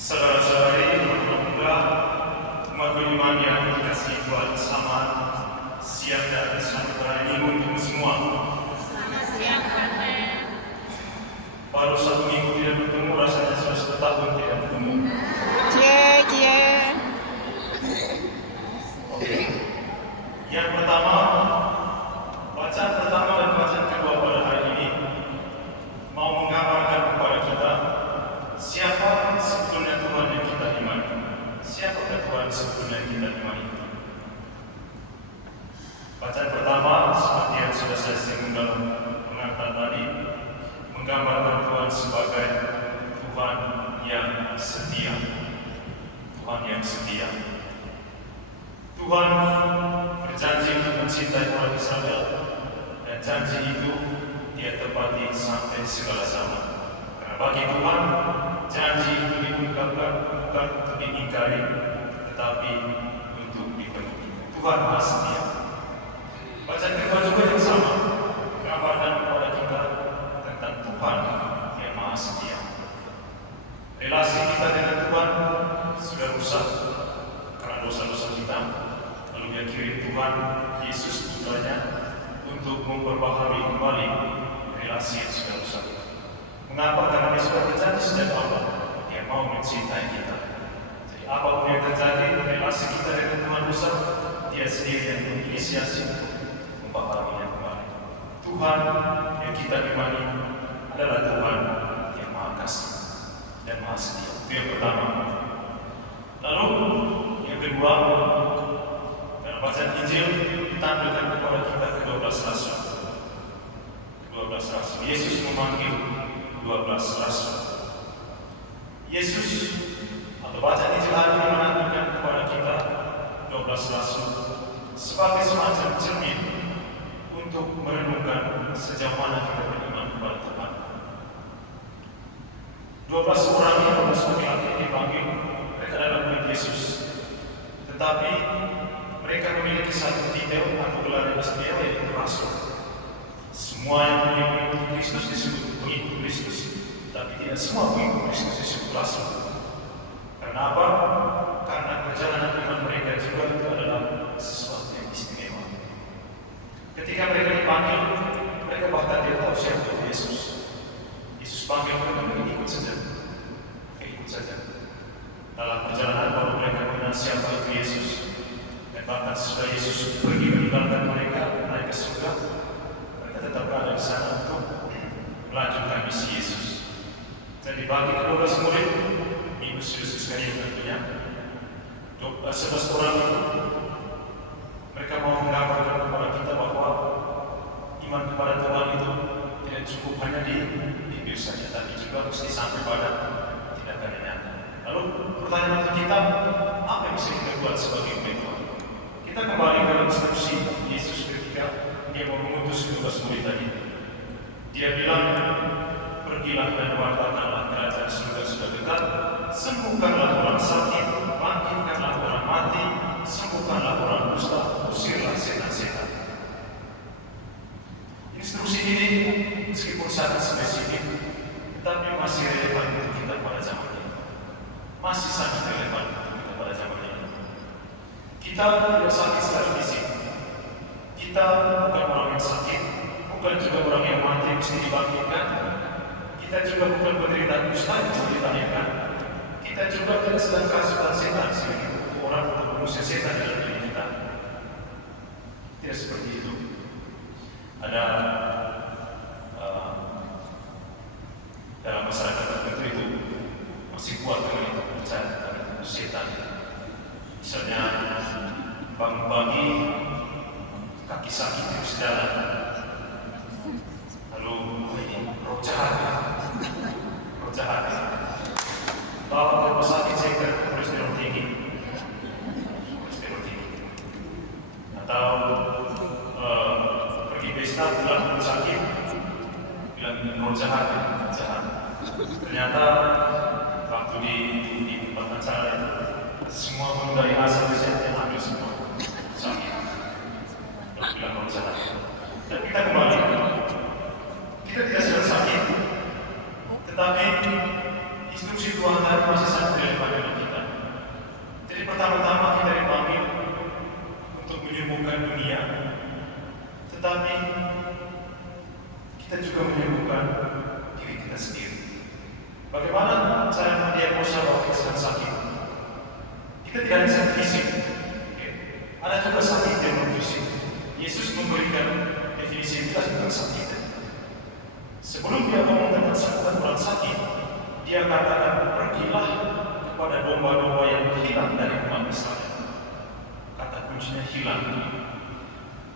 Saudara-saudari, alhamdulillah, umat beriman yang dikasihi Tuhan sama siang dan selamat hari Minggu untuk semua. Selamat siang, Panen. Baru 1 minggu tidak bertemu, rasanya sudah 1 tahun tidak bertemu. Cie. Oke. Yang pertama, bacaan pertama dan bacaan kedua pada hari ini mau menggambarkan kepada kita siapa sebetulnya Tuhan yang kita imani. Siapakah Tuhan sebetulnya yang kita imani? Bacaan pertama, seperti yang sudah saya singgung dalam pengantar tadi, menggambarkan Tuhan sebagai Tuhan yang setia. Tuhan yang setia. Tuhan berjanji untuk mencintai orang Israel, dan janji itu Dia tepati sampai segala zaman. Karena bagi Tuhan, janji itu diungkapkan bukan untuk diingkari, tetapi untuk dipenuhi. Tuhan Maha Setia. Bacaan kedua juga yang sama, menggambarkan kepada kita tentang Tuhan yang Maha Setia. Relasi kita dengan Tuhan sudah rusak karena dosa-dosa kita. Lalu Dia kirim Tuhan Yesus Putranya untuk memperbaharui kembali relasi yang sudah rusak. Mengapa? Karena Dia sudah berjanji sejak awal Dia mau mencintai kita. Jadi apapun yang terjadi, relasi kita dengan Tuhan rusak, Dia sendiri yang menginisiasi memperbaharuinya kembali. Tuhan yang kita imani adalah Tuhan yang Maha Kasih dan Maha Setia. Itu yang pertama. Lalu yang kedua, dalam bacaan Injil ditampilkan kepada kita ke-12 rasul. Ke-12 rasul. Yesus memanggil 12 rasul. Yesus atau bacaan Injil hari ini menampilkan kepada kita 12 rasul sebagai semacam cermin untuk merenungkan sejauh mana kita beriman kepada Tuhan. 12 orang yang 12 laki-laki yang dipanggil, mereka adalah murid Yesus. Tetapi mereka memiliki satu titel atau gelar yang istimewa, yaitu rasul. Semua yang mengikuti Kristus disebut pengikut Kristus, tapi tidak semua pengikut Kristus disebut rasul. Karena apa? Karena perjalanan iman mereka juga itu adalah sesuatu yang istimewa. Ketika mereka dipanggil, mereka bahkan tidak tahu siapa itu Yesus. Yesus panggil mereka, ikut saja. Ikut saja. Dalam perjalanan baru mereka mengenal siapa itu Yesus. Dan bahkan sesudah Yesus pergi meninggalkan mereka, naik ke surga, mereka tetap berada di sana untuk melanjutkan misi Yesus. Jadi bagi ke-12 murid, Minggu Yesus sekali tentunya, 11 orang itu, mereka mau menggambarkan kepada kita bahwa iman kepada Tuhan itu tidak cukup hanya di bibir saja, tapi juga mesti sampai pada tindakan yang nyata. Lalu pertanyaan untuk kita, apa yang bisa kita buat sebagai umat Tuhan? Kita kembali ke instruksi Yesus ketika Dia mau mengutus 12 murid tadi. Dia bilang, pergilah dan wartakanlah kerajaan surga sudah dekat, sembuhkanlah orang sakit, bangkitkanlah orang mati, sembuhkanlah orang dusta, usirlah setan-setan. Instruksi ini meskipun sangat spesifik, tetapi masih relevan untuk kita pada zaman ini. Masih sangat relevan untuk kita pada zaman ini. Kita tidak sakit secara fisik. Kita bukan orang yang sakit, bukan juga orang yang mati mesti dibangkitkan. Kita juga bukan penderita dusta yang mesti ditanyakan. Kita juga tidak sedang kerasukan setan sehingga orang untuk manusia setan dalam diri kita. Tidak seperti itu. Ada dalam masyarakat tertentu itu masih kuat dengan itu percaya terhadap setan. Misalnya bangun pagi kaki sakit terus jalan, lalu ini roh jahat, bawa ke rumah sakit cek kolesterol tinggi, atau pergi pesta pulang sakit, bilang roh jahat. Ternyata waktu di tempat acara itu semua pengendali asal yang ambil semua sakit. Lalu bilang roh jahat. Dan kita kembali, kita tidak sedang sakit, tetapi instruksi Tuhan tadi masih sangat relevan. Jadi pertama-tama kita dipanggil untuk menyembuhkan dunia, tetapi kita juga menyembuhkan diri kita sendiri. Bagaimana cara mendiagnosa bahwa kita sedang sakit? Kita tidak hanya sakit fisik, ada juga sakit yang non fisik. Yesus memberikan definisi yang jelas tentang sakit. Sebelum dia ngomong tentang orang sakit, dia katakan, pergilah kepada domba-domba yang hilang dari umat Israel. Kata kuncinya hilang.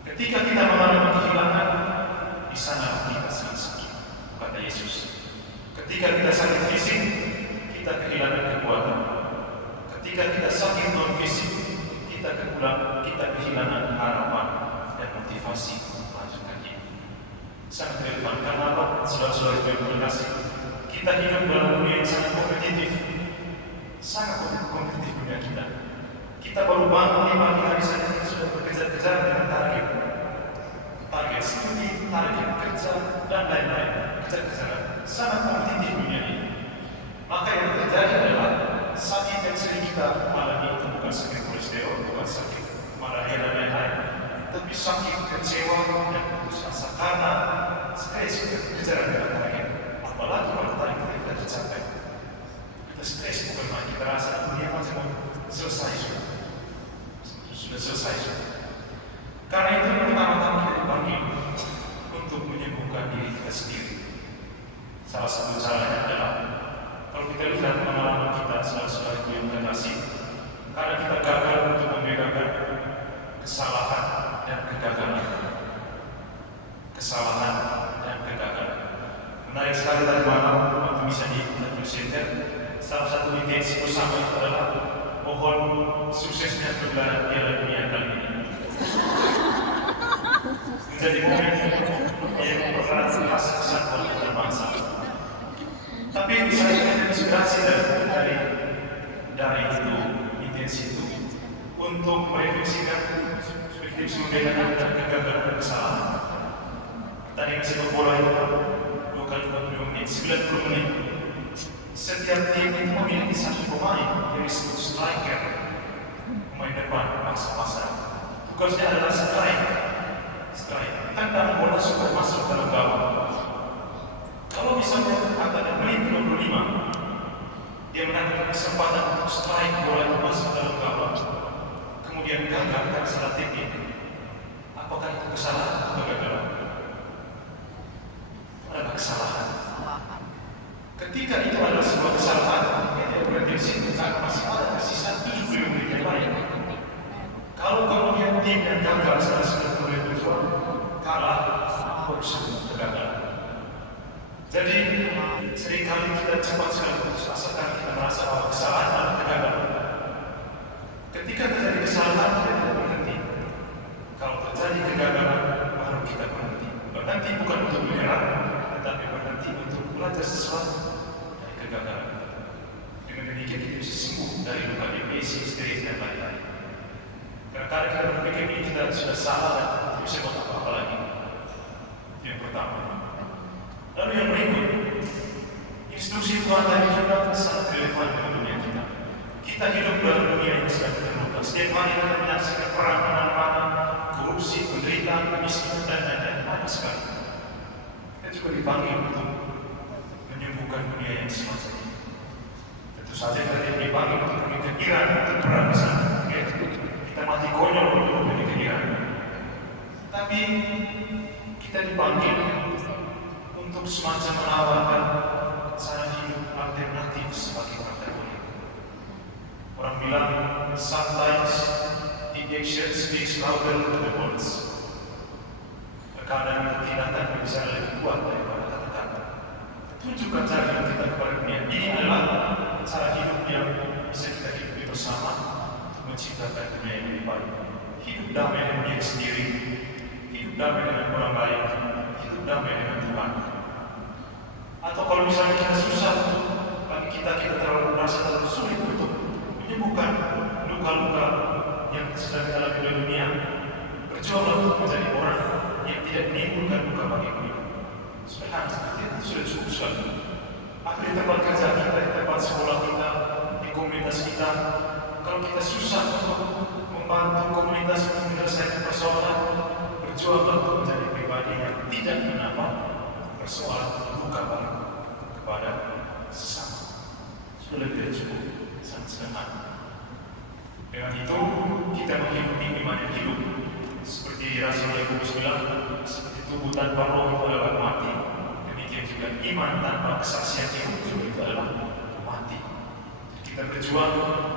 Ketika kita mengalami kehilangan, di sana kita sedang sakit, kata Yesus. Ketika kita sakit fisik, kita kehilangan kekuatan. Ketika kita sakit non fisik, kita kehilangan harapan dan motivasi melanjutkan hidup. Sangat relevan karena apa? Saudara-saudara yang terkasih, kita hidup dalam dunia yang sangat kompetitif. Sangat kompetitif dunia kita. Kita baru bangun di pagi hari saja kita sudah berkejar-kejar dengan target studi, target kerja, dan lain-lain. Kejar-kejaran. Sangat kompetitif dunia ini. Maka yang terjadi adalah sakit yang sering kita alami itu bukan sakit kolesterol, bukan sakit malaria dan lain-lain, tapi sakit kecewa dan putus asa karena stres kejaran dengan target. Apalagi kalau target kita tidak tercapai, kita stres bukan main, kita rasa dunia macam sudah selesai. Karena itu pertama-tama kita dipanggil untuk menyembuhkan diri kita sendiri. Salah satu caranya adalah kalau kita lihat pengalaman kita saudara-saudara yang terkasih, karena kita gagal untuk membedakan kesalahan dan kegagalan. Kesalahan dan kegagalan. Menarik sekali tadi malam waktu bisa dipresentasikan. Salah satu intensi bersama itu adalah mohon suksesnya pergelaran Piala Dunia kali ini. Menjadi momen yang berat rasa kesatuan kita bangsa. Tapi saya inspirasi dari itu, intensi itu, untuk merefleksikan perspektif membedakan dan kegagalan dan kesalahan. Tadi sepak bola itu 2 kali 45 menit, 90 menit. Setiap tim itu memiliki satu pemain yang disebut striker, pemain depan, masa-masa. Tugasnya adalah strike. Tendang bola supaya masuk dalam gawang. Kalau misalnya katakan menit 25, dia mendapatkan kesempatan untuk strike bola itu masuk dalam gawang, kemudian gagal karena salah teknik. Apakah itu kesalahan atau kegagalan? Adalah kesalahan. Ketika itu adalah sebuah kesalahan, dia berarti di situ karena masih ada tersisa 70 menit yang lain. Kalau kemudian tim yang gagal setelah 90 menit berjuang kalah, harus kegagalan. Jadi seringkali kita cepat sekali putus asa karena kita merasa bahwa kesalahan adalah kegagalan. Ketika terjadi kesalahan kita tidak berhenti. Kalau terjadi kegagalan baru kita berhenti. Berhenti bukan untuk menyerah, tetapi berhenti untuk belajar sesuatu dari kegagalan. Dengan demikian kita bisa sembuh dari luka depresi, stres dan lain-lain. Karena kadang kita berpikir ini kita sudah salah dan tidak bisa buat apa-apa lagi. Itu yang pertama. Lalu yang berikut, instruksi Tuhan tadi juga sangat relevan dengan dunia kita. Kita hidup dalam dunia yang sedang terluka. Setiap hari kita menyaksikan perang mana-mana, korupsi, penderitaan, kemiskinan dan banyak sekali. Kita juga dipanggil untuk menyembuhkan dunia yang semacam ini. Tentu saja kita dipanggil untuk pergi ke Iran untuk perang di sana. Kita mati konyol untuk pergi ke Iran. Tapi kita dipanggil untuk semacam menawarkan cara hidup alternatif sebagai partai politik. Orang bilang, sometimes the action speaks louder than the words. Terkadang itu tindakan bisa lebih kuat daripada kata-kata. Tunjukkan cara hidup kita kepada dunia. Ini adalah cara hidup yang bisa kita hidupi bersama untuk menciptakan dunia yang lebih baik. Hidup damai dengan diri sendiri, hidup damai dengan orang lain, hidup damai dengan Tuhan. Atau kalau misalnya kita susah, bagi kita terlalu merasa terlalu sulit untuk menyembuhkan luka-luka yang sedang dialami oleh dunia, berjuanglah untuk menjadi orang yang tidak menimbulkan luka bagi dunia. Subhanallah, itu sudah cukup sekali. Apa di tempat kerja kita, di tempat sekolah kita, di komunitas kita, kalau kita susah persoalan luka baru kepada sesama. Sudah lebih dari cukup, sangat sederhana. Dengan itu, kita menghidupi iman yang hidup. Seperti Rasul Yakobus bilang, seperti tubuh tanpa roh itu adalah mati. Demikian juga iman tanpa kesaksian hidup juga itu adalah mati. Kita berjuang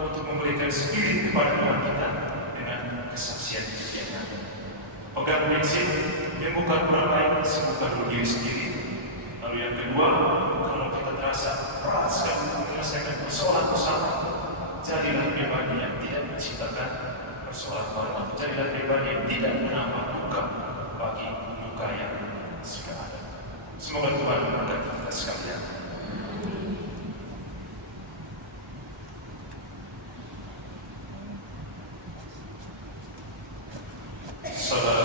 untuk memberikan spirit kepada Tuhan kita dengan kesaksian yang ada. Pegang prinsip yang bukan orang lain, sembuhkan dulu diri sendiri. Lalu yang kedua, kalau kita terasa berat sekali menyelesaikan persoalan bersama, jadilah pribadi yang tidak menciptakan persoalan baru, atau jadilah pribadi yang tidak menambah luka bagi luka yang sudah ada. Semoga Tuhan memberkati kita sekalian. Saudara